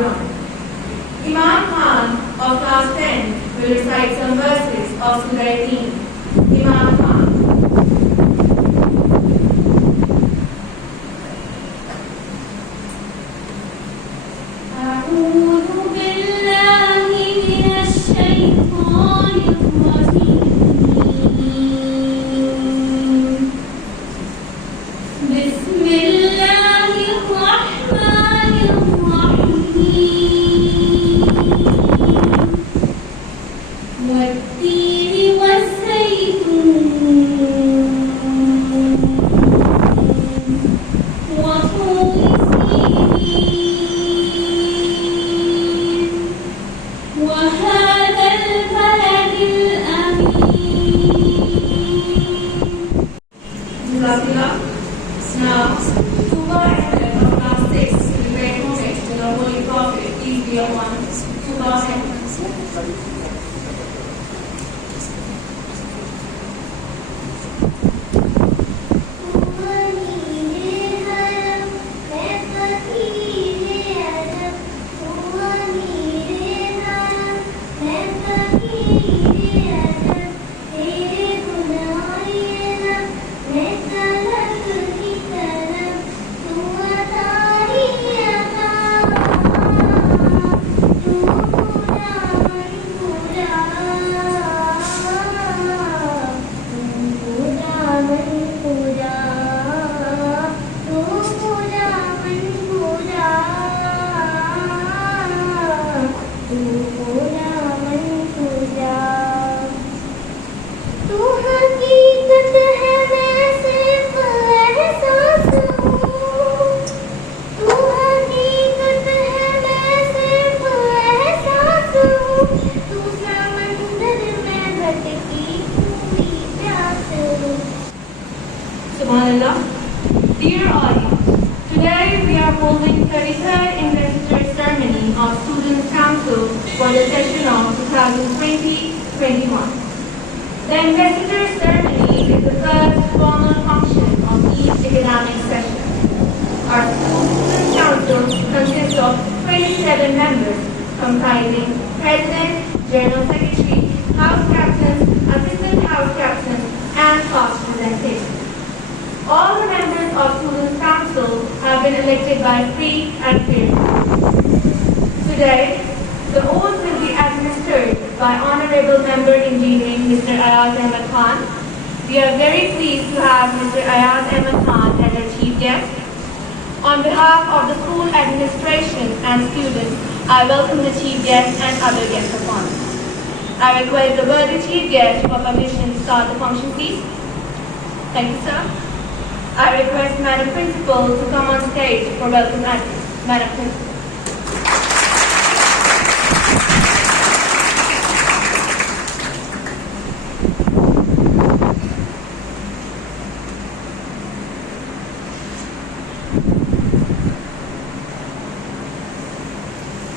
Quran. Eman Khan of class 10 will recite some verses of Surah Al-Deen. Eman Khan. Now, Tuba Ahmed of class 6 will pay homage to the Holy Prophet, peace be upon him. Tuba Ahmed. Dear audience, today we are holding 33rd Investiture ceremony of Students' Council for the session of 2020-21. The Investiture ceremony is the first formal function of each academic session. Our Students' Council consists of 27 members comprising President, General Secretary, House Captains, Assistant House Captains, and class representatives. All the members of Students' Council have been elected by free and fair vote. Today, the oath will be administered by Honorable Member Engineering Mr. Ayaz Ahmed Khan. We are very pleased to have Mr. Ayaz Ahmed Khan as our chief guest. On behalf of the school administration and students, I welcome the chief guest and other guests of honor. I request the worthy chief guest for permission to start the function, please. Thank you, sir. I request Madam Principal to come on stage for welcome address. Madam Principal.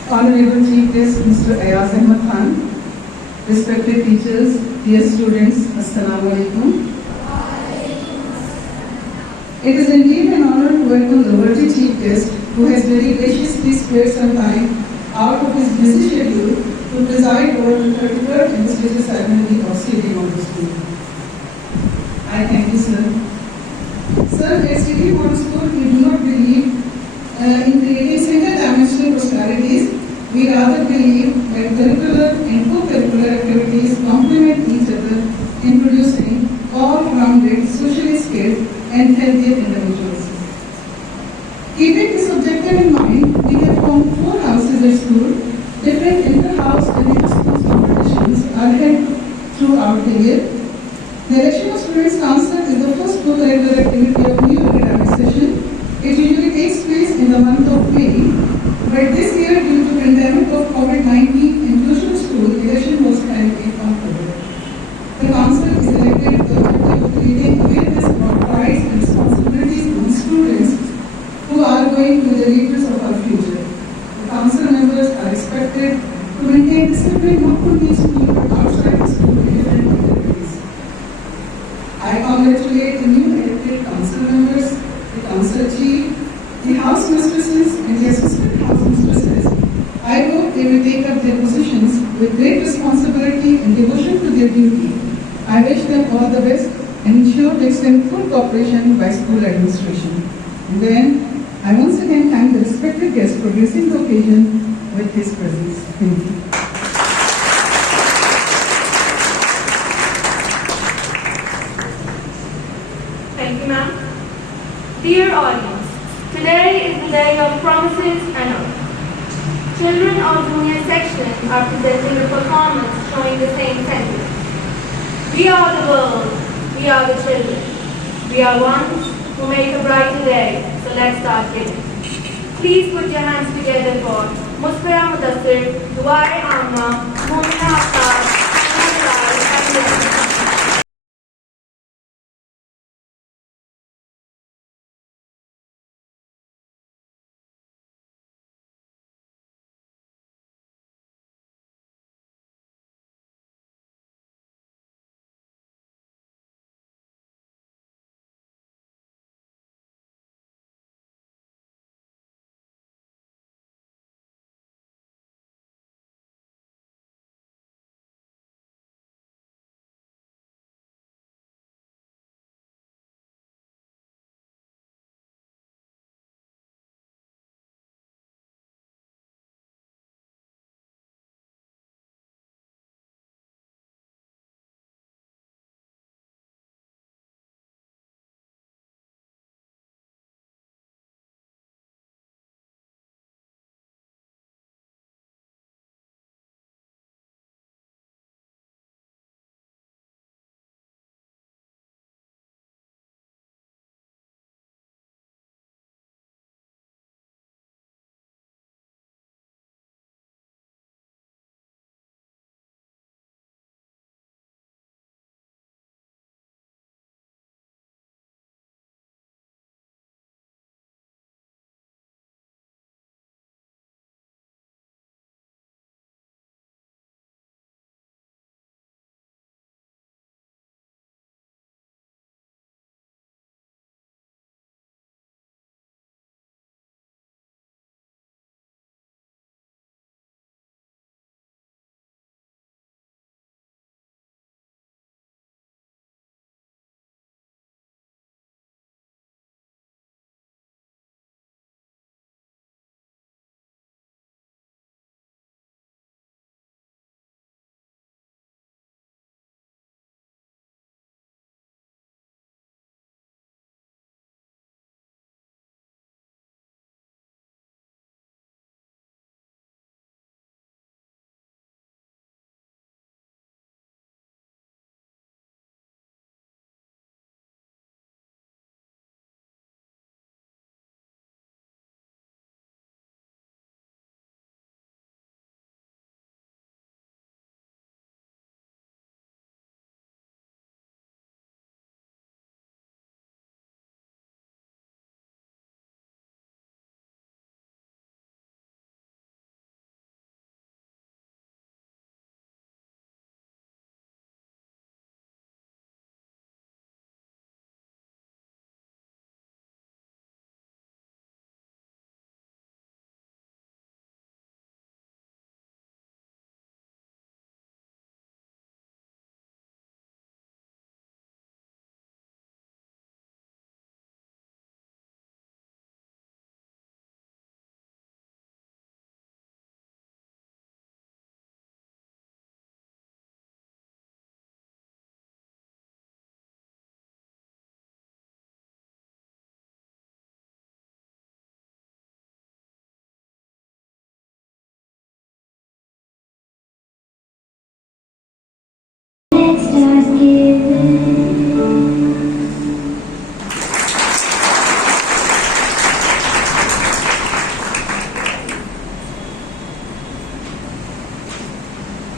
Honorable Chief Guest Mr. Ayaz Ahmed Khan, respected teachers, dear students, Assalamu alaikum. It is indeed an honor to welcome the worthy chief guest who has very graciously spared some time out of his busy schedule to preside over the 33rd Investiture ceremony of CDA Model School. I thank you, sir. Sir, at CDA Model School, we do not believe in creating single-dimensional prosperities. We rather believe that curricular and co-curricular activities complement each other in producing all-rounded, socially skilled and healthier individuals. Keeping this objective in mind, we have formed 4 houses at school. Different inter-house and inter-school competitions are held throughout the year. The election of Students' Council is the first co-curricular activity of new academic session. It usually takes place in the month of May, but this year, due to pandemic of COVID-19 inclusion of school, election was held in October. The council is elected with the objective of creating awareness about rights and responsibilities on students who are going to be the leaders of our future. The council members are expected to maintain discipline not only in school but outside the school in different activities. I congratulate the new elected council members, the council chief, the house mistresses and the assistant house mistresses with great responsibility and devotion to their duty. I wish them all the best and ensure to extend full cooperation by school administration. And then, I once again thank the respected guest for gracing the occasion with his presence. Thank you. Thank you, ma'am. Dear audience, today is the day of promises and oaths. Children of junior section are presenting a performance showing the same sentence. We are the world, we are the children. We are ones who make a brighter day, so let's start giving. Please put your hands together for Musfira Mudassir, Duai Amma, Mumina Akhtar, and Ayesha.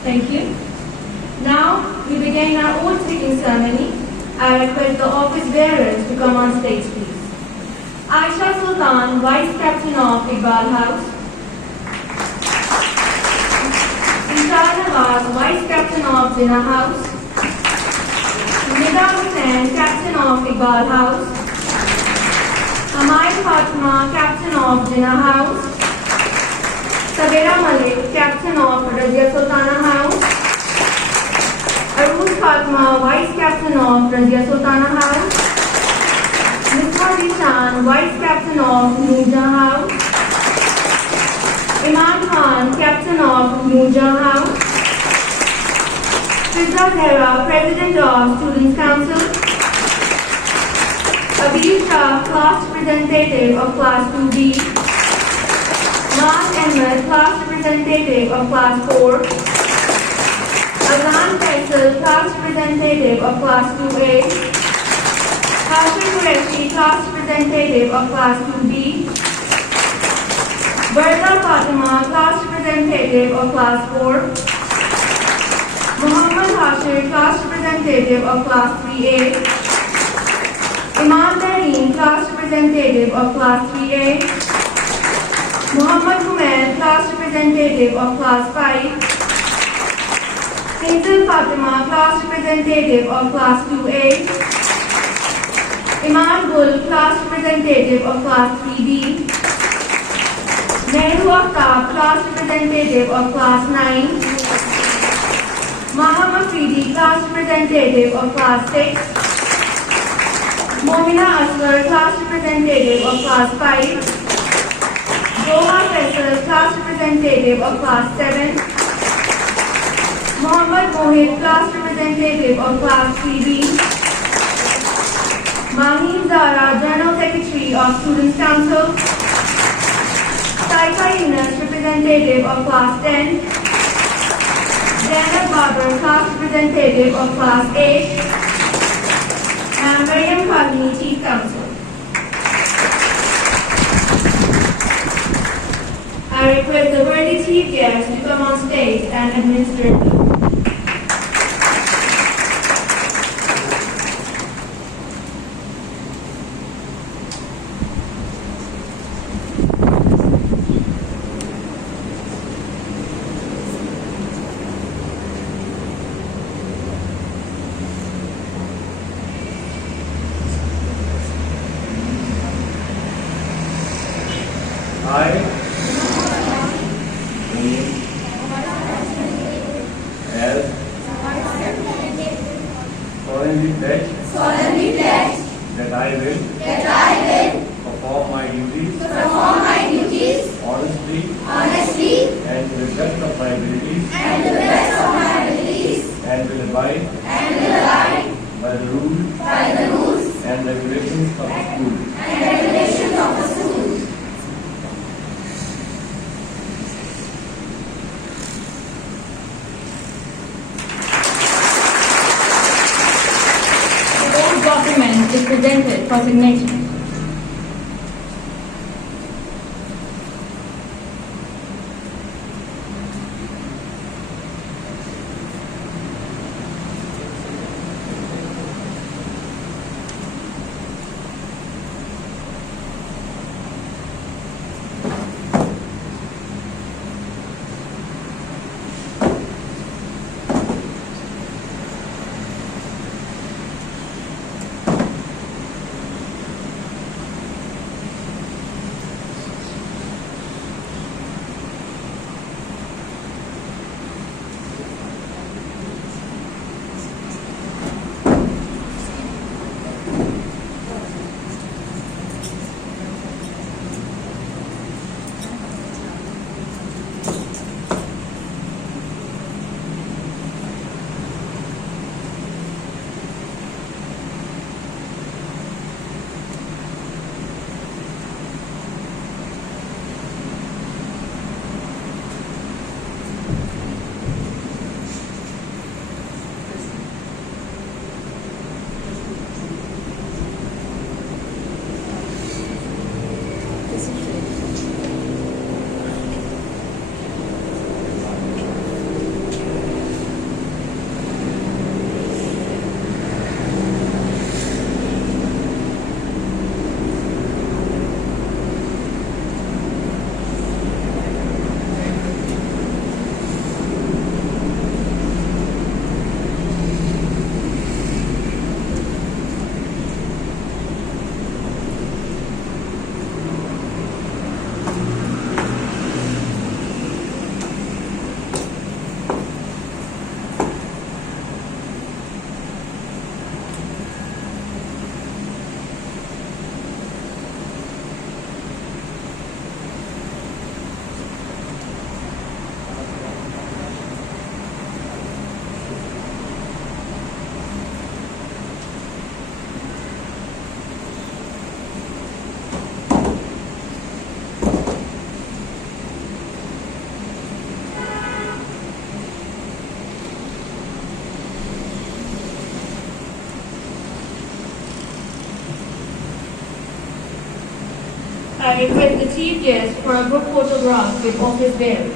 Thank you. Now we begin our oath taking ceremony. I request the office bearers to come on stage, please. Ayesha Sultan, Vice Captain of Iqbal House. Nawaz, Vice Captain of Jinnah House. Nida Hussain, Captain of Iqbal House. Hamail Fatima, Captain of Jinnah House. Sawera Malik, Captain of Razia Sultana House. Fatima, Vice Captain of Razia Sultana House. Nisma Zeeshan, Vice Captain of Noor Jahan House. Eman, Captain of Noor Jahan House. Fizza Zehra, President of Students' Council. Ayesha, Class Representative of Class 2B. Ahmed, Class Representative of Class 4. Class Representative of Class 2A. Class Representative of Class 2B. Fatima, Class Representative of Class 4. Class Representative of Class 3A. Eman, Class Representative of Class 3A. Hamail, Class Representative of Class 5. Fatima, Class Representative of Class 2A. Eman, Class Representative of Class 3B. Class Representative of Class 9. Class Representative of Class 6. Class Representative of Class 5. Class Representative of Class 7. Class Representative of Class 3B. Maheen Zara, General Secretary of Students' Council. Representative of Class 10. Class Representative of Class 8. And Chief Counsel. I request the worthy chief guest to come on stage and administer the oath. solemnly pledge that I will perform my duties honestly and to the best of my abilities and will abide by the rules and regulations of the school. Document is presented for signature. I request the chief guest for a group photograph with office bearers.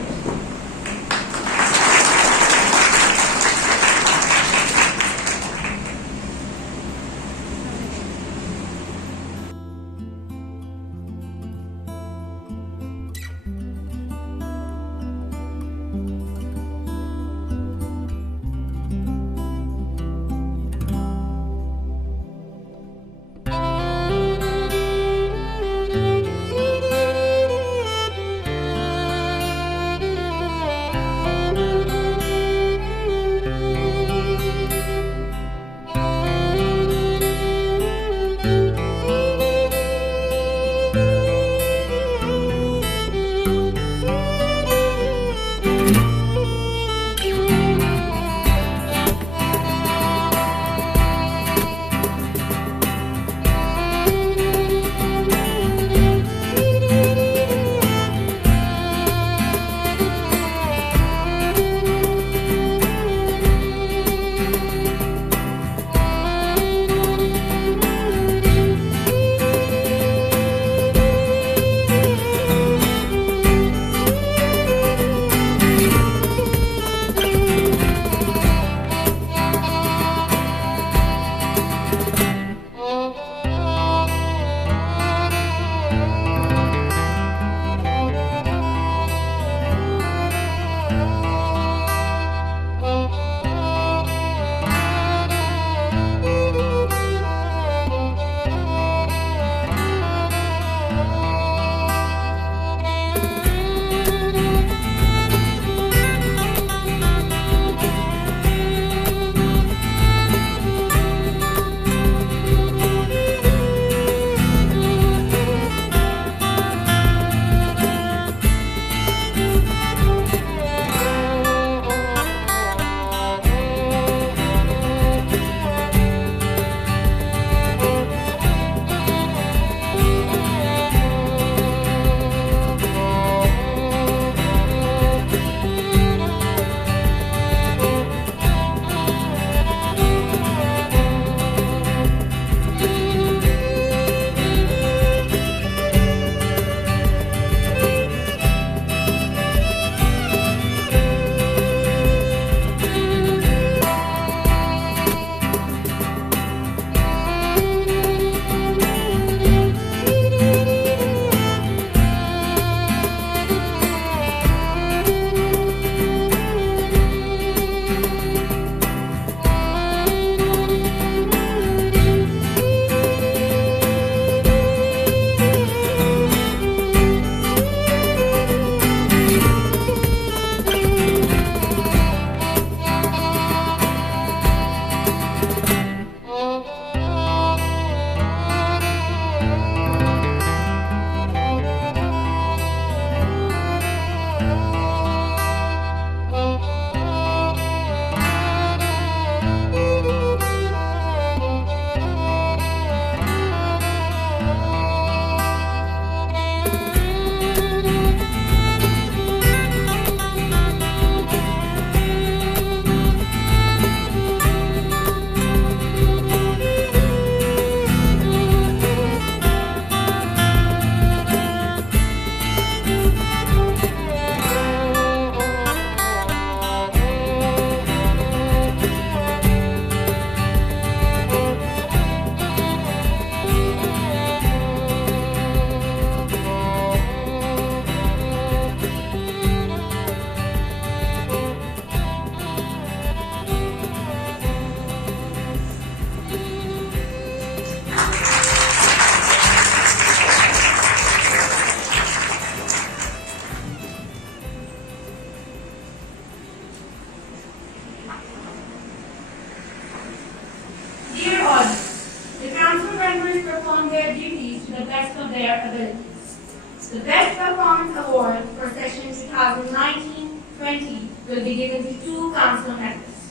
The Best Performance Award for session 2019-20 will be given to two council members.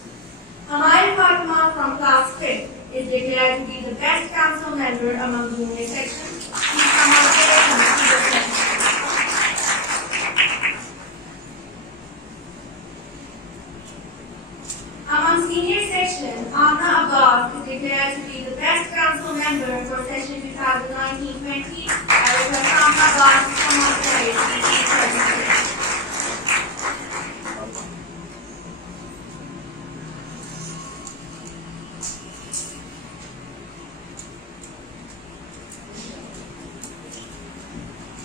Hamail Fatima from class 5th is declared to be the best council member among junior section. Please come on stage and receive the section. Among senior section, Amna Abbas is declared to be the best council member for session 2019-20. request Ahmed Khan to come on stage to receive certificate.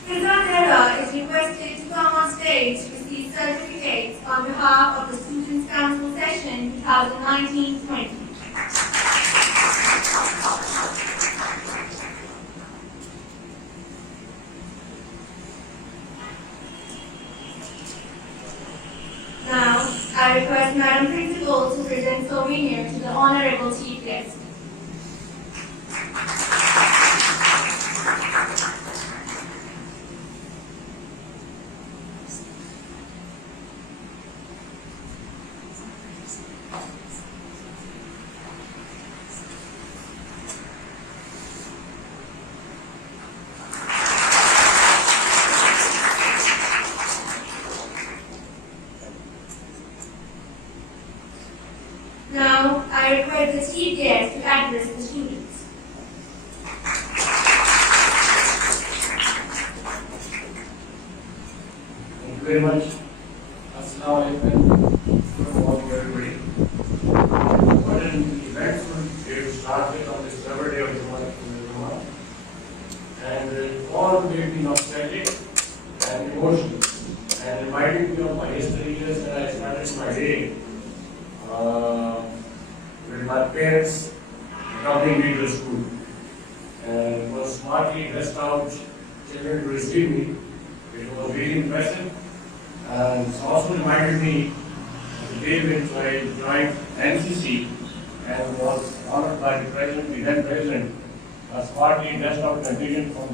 Fizza Zehra is requested to come on stage to receive certificates on behalf of the Students' Council Session 2019-20. Now, I request Madam Principal to present souvenir to the Honorable Chief Guest. Now, I request the Chief Guest to address the students. Thank you very much. Assalamu alaikum. Good morning, everybody. What an eventful day to start with on this third day of the month. And it all made me nostalgic and emotional and reminded me of my history years when I started my day with my parents dropping me to school. And it was smartly dressed out children to receive me. It was really impressive. And it also reminded me of the day when I joined NCC and was honored by the president, the then president, a smartly dressed out contingent from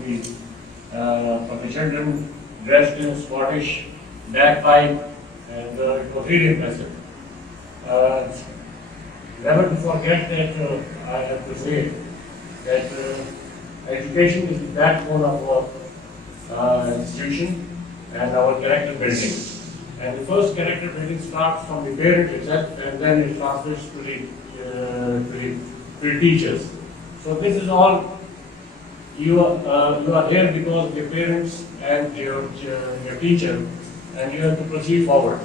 the children dressed in Scottish bagpipe, and it was really impressive. Never to forget that I have to say that education is the backbone of our institution and our character building. And the first character building starts from the parent itself, and then it transfers to the teachers. So this is all you are here because of your parents and your teacher, and you have to proceed forward.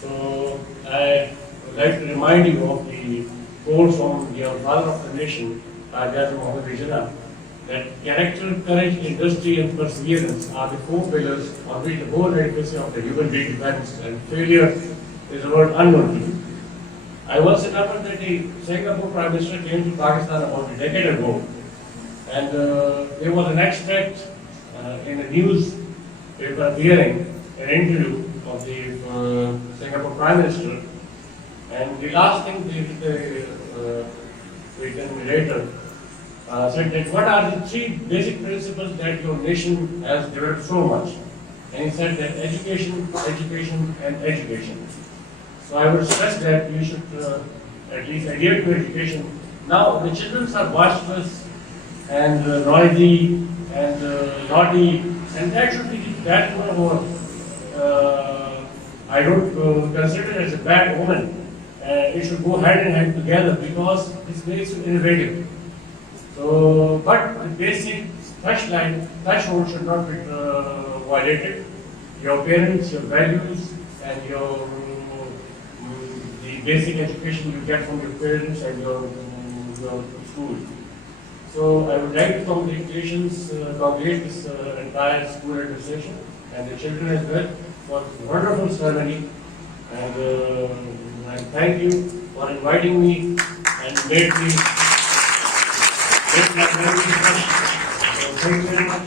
So I would like to remind you of the quote from the father of the nation, Ayaz Ahmed Khan, that character, courage, industry, and perseverance are the four pillars on which the whole adequacy of the human being depends, and failure is a word unknown to you. I once remember that the Singapore Prime Minister came to Pakistan about a decade ago, and there was an extract in a newspaper hearing an interview of the Singapore Prime Minister, and the last thing the narrator said that what are the three basic principles that your nation has developed so much? And he said that education, education, and education. So I would stress that you should at least adhere to education. Now the children are boisterous and noisy and naughty, and that should be that one or I don't consider it as a bad omen. It should go hand in hand together because this makes you innovative. So, but the basic threshold should not be violated. Your parents, your values, and the basic education you get from your parents and your school. So I would like to congratulate this entire school administration and the children as well for this wonderful ceremony. And thank you for inviting me and made me my very special. So thank you very much.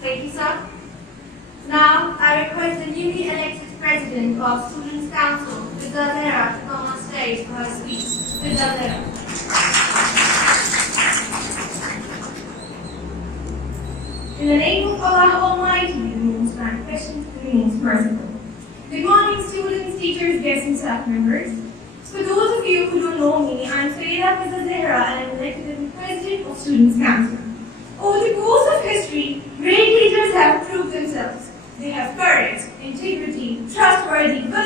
Thank you, sir. Now, I request the newly elected President of Students' Council, Fizza Zehra, to come on stage for her speech. Fizza Zehra. In the name of Allah Almighty, the most magnificent, the most merciful. Good morning, students, teachers, guests, and staff members. For those of you who don't know me, I'm Syeda Fizza Zehra, and I'm elected as the President of Students' Council. Over the course of history, great leaders have proved themselves. They have courage, integrity, trustworthy, good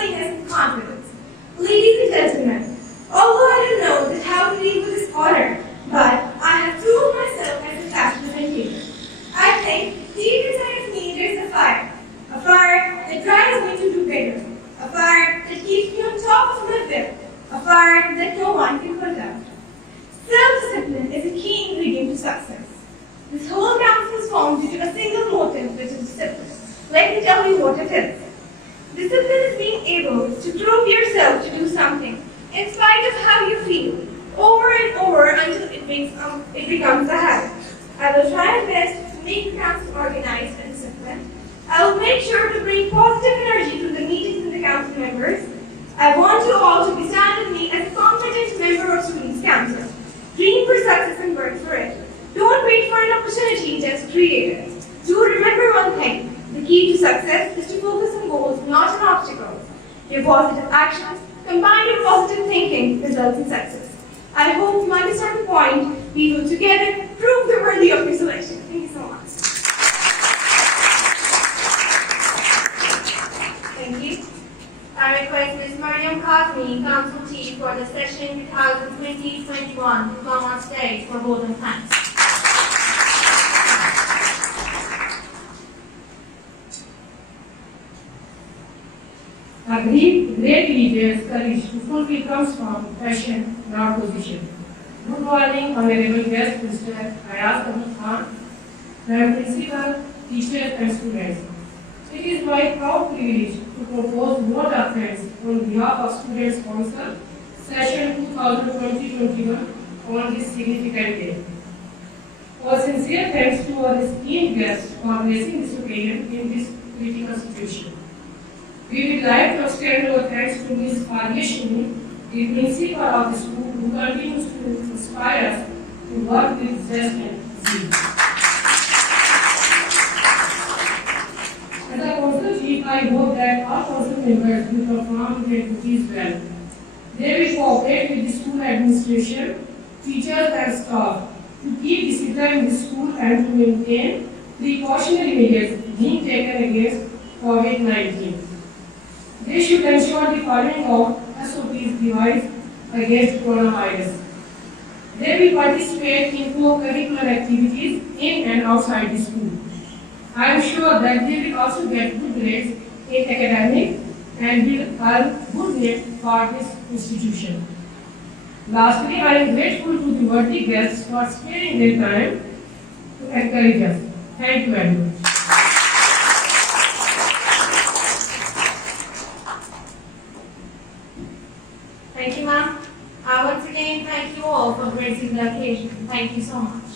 success. This whole campus is formed due to a single motive, which is discipline. Let me tell you what it is. Discipline is being able to prove yourself to do something, in spite of how you feel, over and over until it becomes a habit. I will try my best to make the campus organized and disciplined. I will make sure to bring positive energy to the meetings and the council members. I want you all to be stand with me as a competent member of Students' Council. Dream for success and work for it. Don't wait for an opportunity, just create it. Do remember one thing. The key to success is to focus on goals, not on obstacles. Your positive actions, combined with positive thinking, results in success. I hope from my starting point, we will together prove the worthy of your selection. Thank you so much. Thank you. I request Ms. Mariam Kazmi, Council Chief for the session 2020-21 to come on stage for vote and thanks. A great leader's courage to fulfill comes from passion, not position. Good morning, honorable guest, Mr. Ayaz Ahmed Khan, my principal, teachers and students. It is my proud privilege to propose vote of thanks on behalf of Students' Council, session 2020-21 on this significant day. Our sincere thanks to our esteemed guests for blessing this occasion in this critical situation. We would like to extend our thanks to Ms. Fadia Shamim, the principal of the school, who continues to inspire us to work with zest and zeal. As a council chief, I hope that all council members will perform their duties well. They will cooperate with the school administration, teachers and staff to keep discipline in the school and to maintain precautionary measures being taken against COVID-19. They should ensure the following of SOPs devised against coronavirus. They will participate in co-curricular activities in and outside the school. I am sure that they will also get good grades in academics and will earn good name for this institution. Lastly, I am grateful to the worthy guests for sparing their time to encourage us. Thank you very much. Thank you, ma'am. Once again, thank you all for gracing the occasion. Thank you so much.